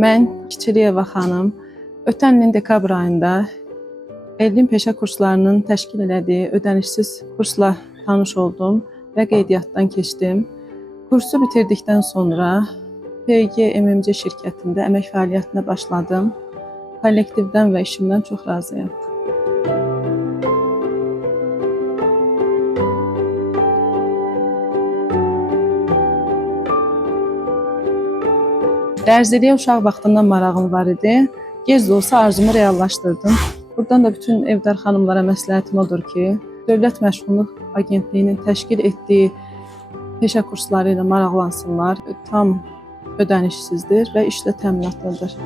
Mən Kiçiliyeva xanım, ötən ilin dekabr ayında Elvin peşə kurslarının təşkil elədiyi ödənişsiz kursla tanış oldum və qeydiyyatdan keçdim. Kursu bitirdikdən sonra PG MMC şirkətində əmək fəaliyyətinə başladım. Kollektivdən və işimdən çox razıyam. Dərziliyə uşaq vaxtından marağım var idi. Gec də olsa arzumu reallaşdırdım. Buradan da bütün evdar xanımlara məsləhətim odur ki, Dövlət Məşğulluq Agentliyinin təşkil etdiyi peşə kursları ilə maraqlansınlar. Tam ödənişsizdir və işlə təminatlıdır.